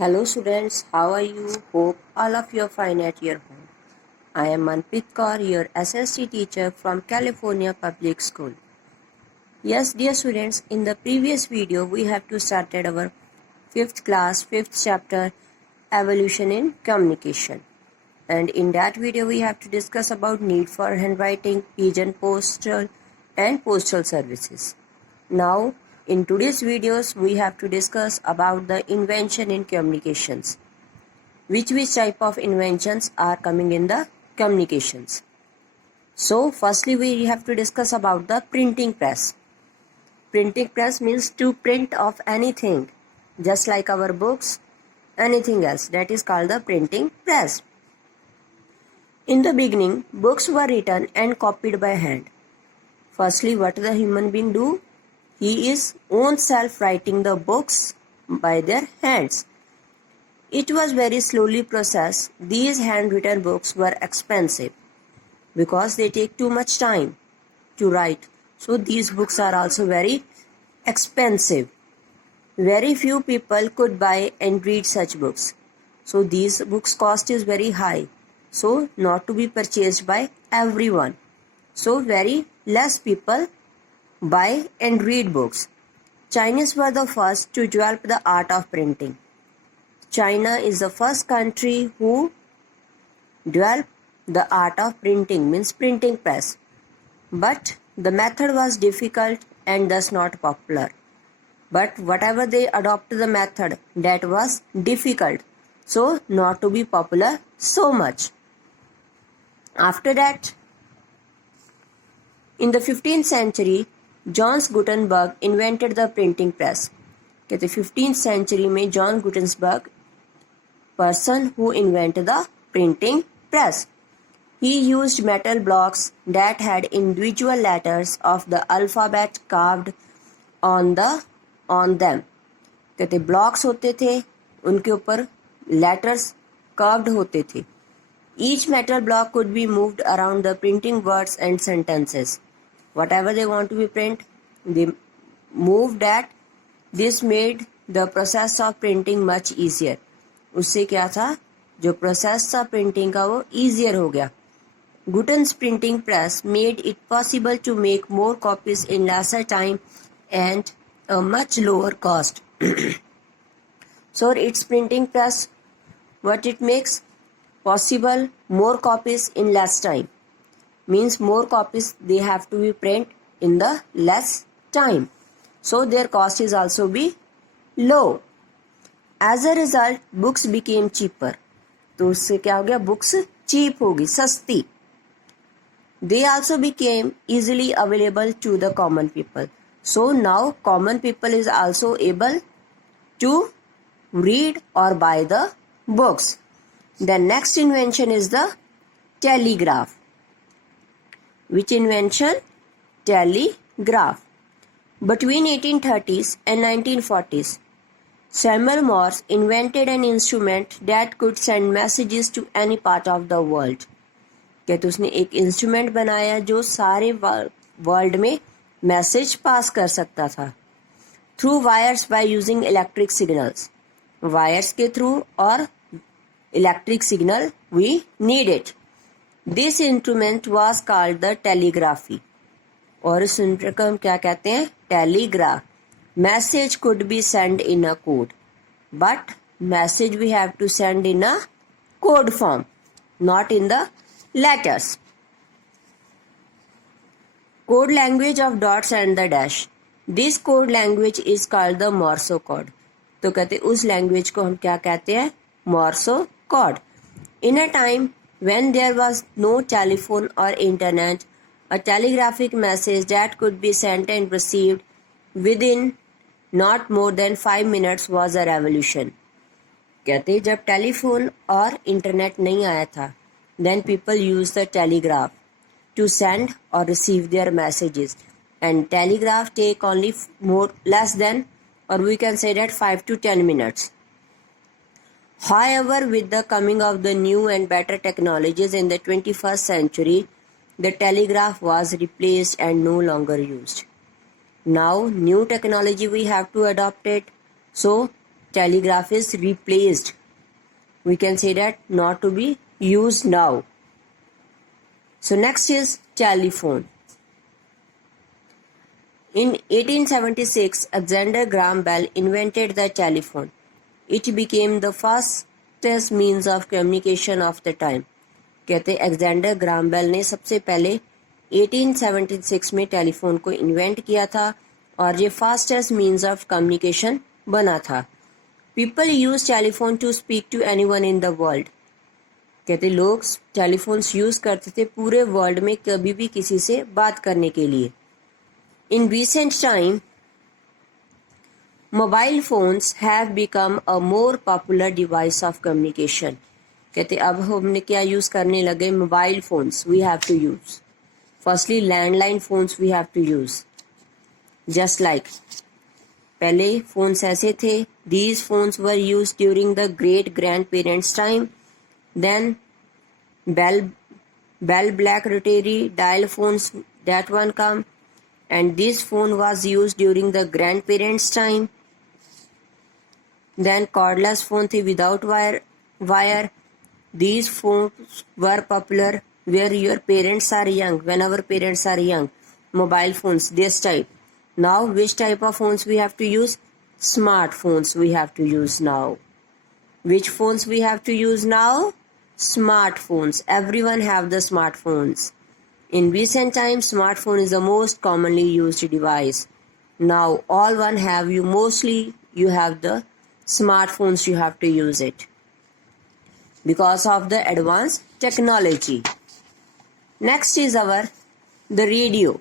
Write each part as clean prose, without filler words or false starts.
Hello students, how are you? Hope all of you are fine at your home. I am Manpreet Kaur, your SST teacher from California Public School. Yes, dear students, in the previous video we have to started our 5th class, 5th chapter, Evolution in Communication. And in that video we have to discuss about need for handwriting, pigeon postal and postal services. Now, in today's videos, we have to discuss about the invention in communications. Which type of inventions are coming in the communications? So, firstly, we have to discuss about the printing press. Printing press means to print of anything, just like our books, anything else. That is called the printing press. In the beginning, books were written and copied by hand. Firstly, what the human being do? He is own self writing the books by their hands. It was very slowly processed. These handwritten books were expensive because they take too much time to write. So these books are also very expensive. Very few people could buy and read such books. So these books cost is very high. So not to be purchased by everyone. So very less people buy and read books. Chinese were the first to develop the art of printing. China is the first country who developed the art of printing, means printing press. But the method was difficult and thus not popular. But whatever they adopted the method, that was difficult. So not to be popular so much. After that, in the 15th century, John Gutenberg invented the printing press. कहते 15th century में John Gutenberg person who invented the printing press. He used metal blocks that had individual letters of the alphabet carved on them. कहते blocks होते थे, उनके ऊपर letters carved होते थे. Each metal block could be moved around the printing words and sentences. Whatever they want to be print, they move that. This made the process of printing much easier. उससे क्या था, जो process था printing का वो easier हो गया. Gutenberg's printing press made it possible to make more copies in lesser time and a much lower cost. So its printing press, what it makes possible, more copies in less time. Means more copies they have to be print in the less time. So their cost is also be low. As a result, books became cheaper. तो उससे क्या हो गया, books cheap होगी, सस्ती. They also became easily available to the common people. So now common people is also able to read or buy the books. The next invention is the telegraph. Which invention? Telegraph. Between 1830s and 1940s, Samuel Morse invented an instrument that could send messages to any part of the world. कहते उसने एक instrument बनाया जो सारे world में message pass कर सकता था. Through wires by using electric signals. Wires के थ्रू और electric signal we need it. This instrument was called the telegraphy. और इस इंस्ट्रूमेंट को हम क्या कहते हैं? Telegraph. Message could be sent in a code, but message we have to send in a code form, not in the letters. Code language of dots and the dash. This code language is called the Morse code. तो कहते उस language को हम क्या कहते हैं? Morse code. In a time when there was no telephone or internet, a telegraphic message that could be sent and received within not more than 5 minutes was a revolution. कहते जब टेलीफोन और internet नहीं आया था, then people used the telegraph to send or receive their messages, and telegraph take only less than, or we can say that 5 to 10 minutes. However, with the coming of the new and better technologies in the 21st century, the telegraph was replaced and no longer used. Now, new technology we have to adopt it. So, telegraph is replaced. We can say that not to be used now. So next is telephone. In 1876, Alexander Graham Bell invented the telephone. It became the fastest means of communication of the time. कहते Alexander Graham bell ने सबसे पहले 1876 में telephone को invent किया था और ये फास्टेस्ट मीन्स ऑफ कम्युनिकेशन बना था. People use telephone to speak to anyone in the world. कहते लोग टेलीफोन्स यूज करते थे पूरे वर्ल्ड में कभी भी किसी से बात करने के लिए. In recent time mobile phones have become a more popular device of communication. कहते अब हमने क्या यूज करने लगे, mobile phones we have to use. Firstly landline phones we have to use. Just like पहले फोन्स ऐसे थे. These phones were used during the great grand parents time. Then bell black rotary dial phones, that one come, and this phone was used during the grandparents' time. Then cordless phone थे without wire. These phones were popular where your parents are young, when our parents are young. Mobile phones, this type. Now which type of phones we have to use? Smartphones we have to use now. Which phones we have to use now? Smartphones. Everyone have the smartphones. In recent times, smartphone is the most commonly used device. Now, all one have you, mostly you have the smartphones, you have to use it because of the advanced technology. Next is the radio.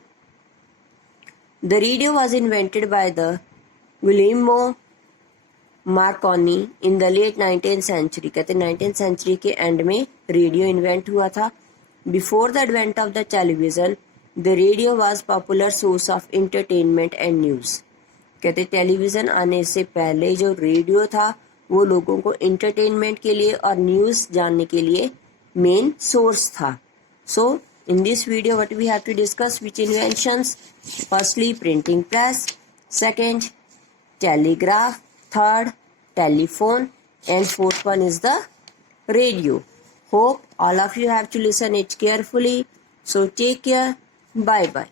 The radio was invented by the Guglielmo Marconi in the late 19th century. कहते 19th century के end में radio invent हुआ था. Before the advent of the television, the radio was popular source of entertainment and news. कहते television आने से पहले जो रेडियो था वो लोगों को एंटरटेनमेंट के लिए और न्यूज़ जानने के लिए मेन सोर्स था. So in this video what we have to discuss which inventions? Firstly, printing press. Second, telegraph. Third, telephone. And fourth one is the radio. Hope all of you have to listen it carefully. So take care. Bye bye.